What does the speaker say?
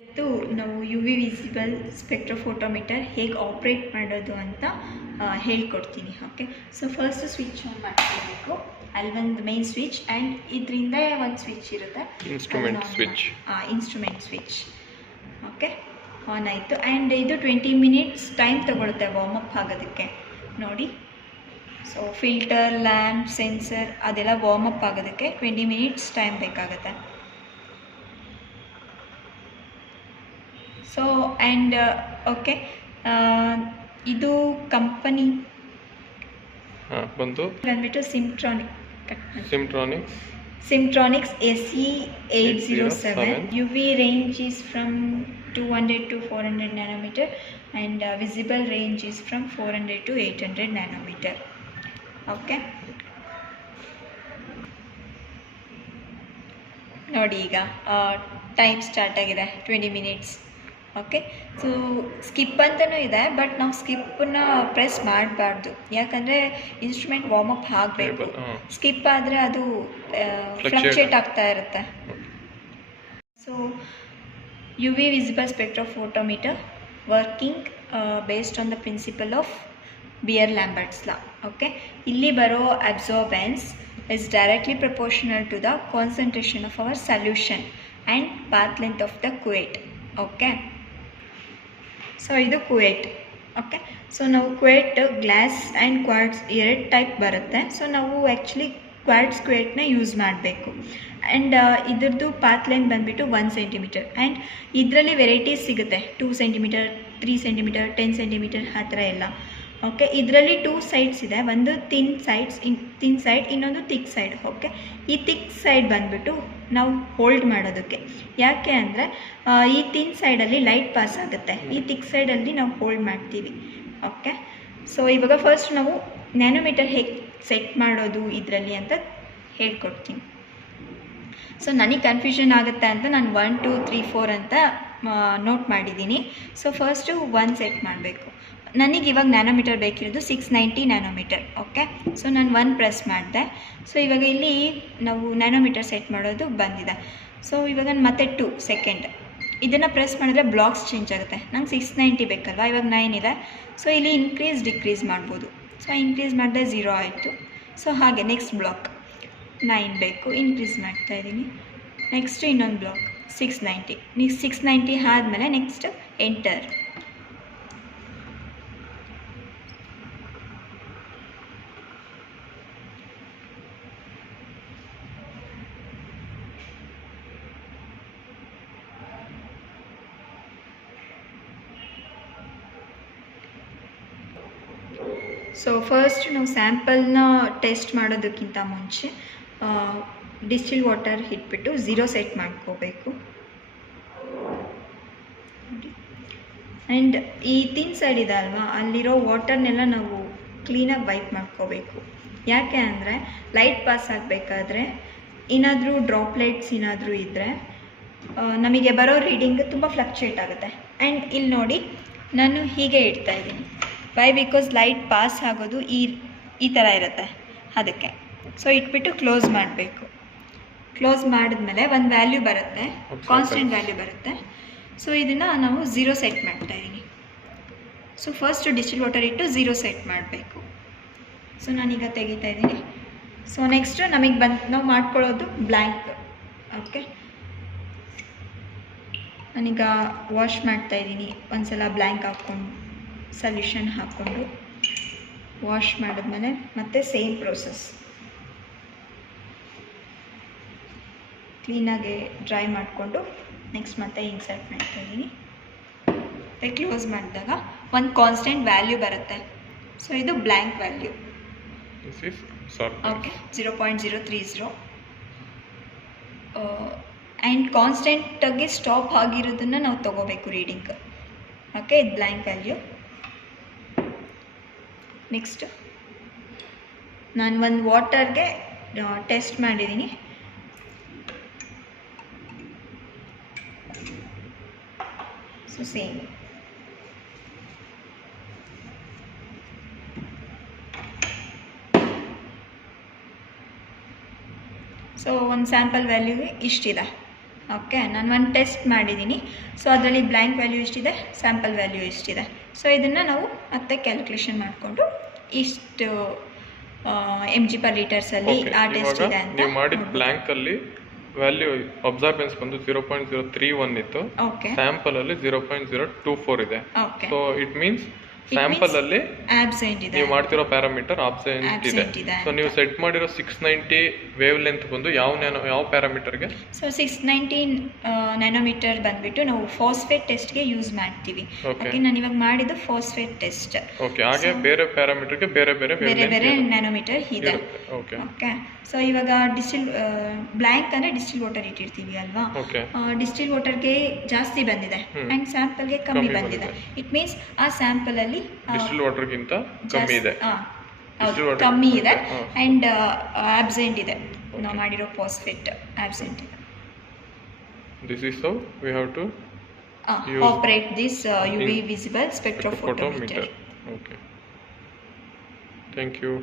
ಇವತ್ತು ನಾವು you V visible spectrophotometer ಹೇಗೆ ಆಪ್ರೇಟ್ ಮಾಡೋದು ಅಂತ ಹೇಳ್ಕೊಡ್ತೀನಿ. Okay, so first switch on ಮಾಡ್ಕೋಬೇಕು. ಅಲ್ಲಿ ಒಂದು ಮೇನ್ ಸ್ವಿಚ್ ಆ್ಯಂಡ್ ಇದರಿಂದ ಒಂದು ಸ್ವಿಚ್ ಇರುತ್ತೆ, ಇನ್ಸ್ಟ್ರೂಮೆಂಟ್ ಸ್ವಿಚ್. ಓಕೆ, ಆನ್ ಆಯಿತು. ಆ್ಯಂಡ್ ಇದು 20 ಮಿನಿಟ್ಸ್ ಟೈಮ್ ತೊಗೊಳುತ್ತೆ ವಾರ್ಮಪ್ ಆಗೋದಕ್ಕೆ. ನೋಡಿ, ಸೊ ಫಿಲ್ಟರ್, ಲ್ಯಾಂಪ್, ಸೆನ್ಸರ್ ಅದೆಲ್ಲ ವಾರ್ಮಪ್ ಆಗೋದಕ್ಕೆ 20 ಮಿನಿಟ್ಸ್ ಟೈಮ್ ಬೇಕಾಗುತ್ತೆ. ಸೊ ಆ್ಯಂಡ್ ಓಕೆ, ಇದು ಕಂಪನಿ ಬಂದ್ಬಿಟ್ಟು ಸಿಮ್ಟ್ರಾನಿಕ್ಸ್ SE807. UV range is from 200 to 400 nanometer and visible range is from 400 to 800 nanometer. Okay, ನೋಡಿ ಈಗ ಟೈಮ್ ಸ್ಟಾರ್ಟ್ ಆಗಿದೆ, 20 ಮಿನಿಟ್ಸ್. ಓಕೆ, ಸೊ ಸ್ಕಿಪ್ ಅಂತಲೂ ಇದೆ, ಬಟ್ ನಾವು ಸ್ಕಿಪ್ಪನ್ನ ಪ್ರೆಸ್ ಮಾಡಬಾರ್ದು, ಯಾಕಂದರೆ ಇನ್ಸ್ಟ್ರೂಮೆಂಟ್ ವಾರ್ಮಪ್ ಆಗಬೇಕು. ಸ್ಕಿಪ್ ಆದರೆ ಅದು ಫ್ಲಕ್ಚುಯೇಟ್ ಆಗ್ತಾ ಇರುತ್ತೆ. So U V visible spectrophotometer working based on the principle of Beer Lambert's law. Okay, ಇಲ್ಲಿ ಬರೋ absorbance is directly proportional to the concentration of our solution and path length of the cuvette. Okay, so idu cuvette. Okay, so now cuvette glass and quartz ಎರಡು type ಬರುತ್ತೆ. So ನಾವು actually quartz ಕ್ಯುವೆಟ್ನ use ಮಾಡಬೇಕು. And ಇದ್ರದ್ದು path line ಬಂದುಬಿಟ್ಟು 1 centimetre. And ಇದರಲ್ಲಿ varieties ಸಿಗುತ್ತೆ, 2 centimetre, 3 centimetre, 10 centimetre ಆ ಥರ ಎಲ್ಲ. ಓಕೆ, ಇದರಲ್ಲಿ 2 ಸೈಡ್ಸ್ ಇದೆ, ಒಂದು ಥಿನ್ ಸೈಡ್, ಇನ್ನೊಂದು ಥಿಕ್ ಸೈಡ್. ಓಕೆ, ಈ ಥಿಕ್ ಸೈಡ್ ಬಂದುಬಿಟ್ಟು ನಾವು ಹೋಲ್ಡ್ ಮಾಡೋದಕ್ಕೆ, ಯಾಕೆ ಅಂದರೆ ಈ ಥಿನ್ ಸೈಡಲ್ಲಿ ಲೈಟ್ ಪಾಸ್ ಆಗುತ್ತೆ, ಈ ಥಿಕ್ ಸೈಡಲ್ಲಿ ನಾವು ಹೋಲ್ಡ್ ಮಾಡ್ತೀವಿ. ಓಕೆ, ಸೊ ಇವಾಗ ಫಸ್ಟ್ ನಾವು ನ್ಯಾನೋಮೀಟರ್ ಹೇಗೆ ಸೆಟ್ ಮಾಡೋದು ಇದರಲ್ಲಿ ಅಂತ ಹೇಳ್ಕೊಡ್ತೀನಿ. ಸೊ ನನಗೆ ಕನ್ಫ್ಯೂಷನ್ ಆಗುತ್ತೆ ಅಂತ ನಾನು 1 2 3 4 ಅಂತ ನೋಟ್ ಮಾಡಿದ್ದೀನಿ. ಸೊ ಫಸ್ಟು 1 ಸೆಟ್ ಮಾಡಬೇಕು. ನನಗೆ ಇವಾಗ ನ್ಯಾನೋಮೀಟರ್ ಬೇಕಿರೋದು 690 ನ್ಯಾನೋಮೀಟರ್. ಓಕೆ, ಸೊ ನಾನು 1 ಪ್ರೆಸ್ ಮಾಡಿದೆ. ಸೊ ಇವಾಗ ಇಲ್ಲಿ ನಾವು ನ್ಯಾನೋಮೀಟರ್ ಸೆಟ್ ಮಾಡೋದು ಬಂದಿದೆ. ಸೊ ಇವಾಗ ಮತ್ತೆ 2 ಸೆಕೆಂಡ್ ಇದನ್ನು ಪ್ರೆಸ್ ಮಾಡಿದ್ರೆ ಬ್ಲಾಕ್ಸ್ ಚೇಂಜ್ ಆಗುತ್ತೆ. ನಂಗೆ 690 ಬೇಕಲ್ವ, ಇವಾಗ 9 ಇದೆ. ಸೊ ಇಲ್ಲಿ ಇನ್ಕ್ರೀಸ್ ಡಿಕ್ರೀಸ್ ಮಾಡ್ಬೋದು. ಸೊ ಇನ್ಕ್ರೀಸ್ ಮಾಡಿದ್ರೆ 0 ಆಯಿತು. ಸೊ ಹಾಗೆ ನೆಕ್ಸ್ಟ್ ಬ್ಲಾಕ್ 9 ಬೇಕು, ಇನ್ಕ್ರೀಸ್ ಮಾಡ್ತಾಯಿದ್ದೀನಿ. ನೆಕ್ಸ್ಟ್ ಇನ್ನೊಂದು ಬ್ಲಾಕ್ 690. ನೆಕ್ಸ್ಟ್ 690 ಆದಮೇಲೆ ನೆಕ್ಸ್ಟ್ ಎಂಟರ್. ಸೊ ಫಸ್ಟ್ ನಾವು ಸ್ಯಾಂಪಲ್ನ ಟೆಸ್ಟ್ ಮಾಡೋದಕ್ಕಿಂತ ಮುಂಚೆ ಡಿಸ್ಟಿಲ್ ವಾಟರ್ ಇಟ್ಬಿಟ್ಟು 0 ಸೆಟ್ ಮಾಡ್ಕೋಬೇಕು. ಆ್ಯಂಡ್ ಈ ಥಿನ್ ಸೈಡ್ ಇದೆ ಅಲ್ವಾ, ಅಲ್ಲಿರೋ ವಾಟರ್ನೆಲ್ಲ ನಾವು ಕ್ಲೀನಾಗಿ ವೈಪ್ ಮಾಡ್ಕೋಬೇಕು. ಯಾಕೆ ಅಂದರೆ ಲೈಟ್ ಪಾಸ್ ಆಗಬೇಕಾದ್ರೆ ಏನಾದರೂ ಡ್ರಾಪ್ಲೆಟ್ಸ್ ಏನಾದರೂ ಇದ್ದರೆ ನಮಗೆ ಬರೋ ರೀಡಿಂಗ್ ತುಂಬ ಫ್ಲಕ್ಚುಯೇಟ್ ಆಗುತ್ತೆ. ಆ್ಯಂಡ್ ಇಲ್ಲಿ ನೋಡಿ, ನಾನು ಹೀಗೆ ಇಡ್ತಾಯಿದ್ದೀನಿ. ವೈ? ಬಿಕಾಸ್ ಲೈಟ್ ಪಾಸ್ ಆಗೋದು ಈ ಥರ ಇರುತ್ತೆ, ಅದಕ್ಕೆ. ಸೊ ಇಟ್ಬಿಟ್ಟು ಕ್ಲೋಸ್ ಮಾಡಬೇಕು. ಕ್ಲೋಸ್ ಮಾಡಿದ್ಮೇಲೆ ಒಂದು ವ್ಯಾಲ್ಯೂ ಬರುತ್ತೆ, ಕಾನ್ಸ್ಟೆಂಟ್ ವ್ಯಾಲ್ಯೂ ಬರುತ್ತೆ. ಸೊ ಇದನ್ನು ನಾವು 0 ಸೆಟ್ ಮಾಡ್ತಾಯಿದ್ದೀನಿ. ಸೊ ಫಸ್ಟ್ ಡಿಸ್ಟಿಲ್ ವಾಟರ್ ಇಟ್ಟು 0 ಸೆಟ್ ಮಾಡಬೇಕು. ಸೊ ನಾನೀಗ ತೆಗಿತಾ ಇದ್ದೀನಿ. ಸೊ ನೆಕ್ಸ್ಟು ನಮಗೆ ನಾವು ಮಾಡ್ಕೊಳ್ಳೋದು ಬ್ಲ್ಯಾಂಕ್. ಓಕೆ, ನಾನೀಗ ವಾಶ್ ಮಾಡ್ತಾಯಿದ್ದೀನಿ. ಒಂದು ಸಲ ಬ್ಲ್ಯಾಂಕ್ ಹಾಕ್ಕೊಂಡು ಸಲ್ಯೂಷನ್ ಹಾಕ್ಕೊಂಡು ವಾಶ್ ಮಾಡಿದ್ಮೇಲೆ ಮತ್ತೆ ಸೇಮ್ ಪ್ರೋಸೆಸ್ ಕ್ಲೀನಾಗಿ ಡ್ರೈ ಮಾಡಿಕೊಂಡು ನೆಕ್ಸ್ಟ್ ಮತ್ತೆ ಇನ್ಸರ್ಟ್ ಮಾಡ್ತಾಯಿದ್ದೀನಿ. ಮತ್ತು ಕ್ಲೋಸ್ ಮಾಡಿದಾಗ ಒಂದು ಕಾನ್ಸ್ಟೆಂಟ್ ವ್ಯಾಲ್ಯೂ ಬರುತ್ತೆ. ಸೊ ಇದು ಬ್ಲ್ಯಾಂಕ್ ವ್ಯಾಲ್ಯೂ. ಓಕೆ, 0.030. ಆ್ಯಂಡ್ ಕಾನ್ಸ್ಟೆಂಟಾಗಿ ಸ್ಟಾಪ್ ಆಗಿರೋದನ್ನು ನಾವು ತೊಗೋಬೇಕು ರೀಡಿಂಗ್. ಓಕೆ, ಇದು ಬ್ಲ್ಯಾಂಕ್ ವ್ಯಾಲ್ಯೂ. ನೆಕ್ಸ್ಟ್ ನಾನು ಒಂದು ವಾಟರ್ಗೆ ಟೆಸ್ಟ್ ಮಾಡಿದ್ದೀನಿ. So same. ಸೊ ಒಂದು ಸ್ಯಾಂಪಲ್ ವ್ಯಾಲ್ಯೂಗೆ ಇಷ್ಟಿದೆ. ಓಕೆ, ನಾನು ಒಂದು ಟೆಸ್ಟ್ ಮಾಡಿದ್ದೀನಿ. ಸೊ ಅದರಲ್ಲಿ ಬ್ಲ್ಯಾಂಕ್ ವ್ಯಾಲ್ಯೂ ಎಷ್ಟಿದೆ, ಸ್ಯಾಂಪಲ್ ವ್ಯಾಲ್ಯೂ ಎಷ್ಟಿದೆ. ಸೊ ಇದನ್ನು ನಾವು ಮತ್ತೆ ಕ್ಯಾಲ್ಕುಲೇಷನ್ ಮಾಡಿಕೊಂಡು ಇಷ್ಟು mg/ಲೀಟರ್ಸಲ್ಲಿ ಆ ಟೆಸ್ಟ್ ಇದೆ ಅಂತ ನೀವು ಮಾಡಿದ ಬ್ಲ್ಯಾಂಕಲ್ಲಿ ವ್ಯಾಲ್ಯೂ ಅಬ್ಸಾರ್ಬೆನ್ಸ್ ಬಂದು 0.031 ಇತ್ತು. ಸ್ಯಾಂಪಲ್ ಅಲ್ಲಿ 0.024 ಇದೆ. ಸೊ ಇಟ್ ಮೀನ್ಸ್ ಸ್ಯಾಂಪಲ್ ಅಲ್ಲಿ ಆಬ್ಸೆಂಟ್ ಇದೆ, ನೀವು ಮಾಡ್ತಿರೋ ಪ್ಯಾರಾಮೀಟರ್ ಆಬ್ಸೆಂಟ್ ಇದೆ. ಸೊ ನೀವು ಸೆಟ್ ಮಾಡಿರೋ 690 ವೇವ್ ಲೆಂತ್ ಬಂದು ಯಾವ ಪ್ಯಾರಾಮೀಟರ್ಗೆ? ಸೊ 690 ನ್ಯಾನೋಮೀಟರ್ ಬಂದ್ಬಿಟ್ಟು ನಾವು ಫಾಸ್ಫೇಟ್ ಟೆಸ್ಟ್ಗೆ ಯೂಸ್ ಮಾಡ್ತೀವಿ. ಓಕೆ, ನಾನು ಇವಾಗ ಮಾಡಿದ್ದು ಫಾಸ್ಫೇಟ್ ಟೆಸ್ಟ್. ಓಕೆ, ಹಾಗೆ ಬೇರೆ ಪ್ಯಾರಾಮೀಟರ್ಗೆ ಬೇರೆ ಬೇರೆ ನ್ಯಾನೋಮೀಟರ್ ಇದೆ. ಓಕೆ, ಸೊ ಇವಾಗ ಬ್ಲ್ಯಾಂಕ್ ಅಂದರೆ ಡಿಸ್ಟಿಲ್ ವಾಟರ್ ಇಟ್ಟಿರ್ತೀವಿ ಅಲ್ವಾ. ಡಿಸ್ಟಿಲ್ ವಾಟರ್ಗೆ ಜಾಸ್ತಿ ಬಂದಿದೆ ಆ್ಯಂಡ್ ಸ್ಯಾಂಪಲ್ಗೆ ಕಮ್ಮಿ ಬಂದಿದೆ. ಇಟ್ ಮೀನ್ಸ್ ಆ ಸ್ಯಾಂಪಲಲ್ಲಿ ಡಿಸ್ಟಿಲ್ ವಾಟರ್ಗಿಂತ ಕಮ್ಮಿ ಇದೆ, ಕಮ್ಮಿ ಇದೆ ಆ್ಯಂಡ್ ಆಬ್ಸೆಂಟ್ ಇದೆ. ನಾವು ಮಾಡಿರೋ ಫಾಸ್ಫೇಟ್ ಆಬ್ಸೆಂಟ್ ಇದೆ. This is how we have to operate this UV visible spectrophotometer. Okay. Thank you.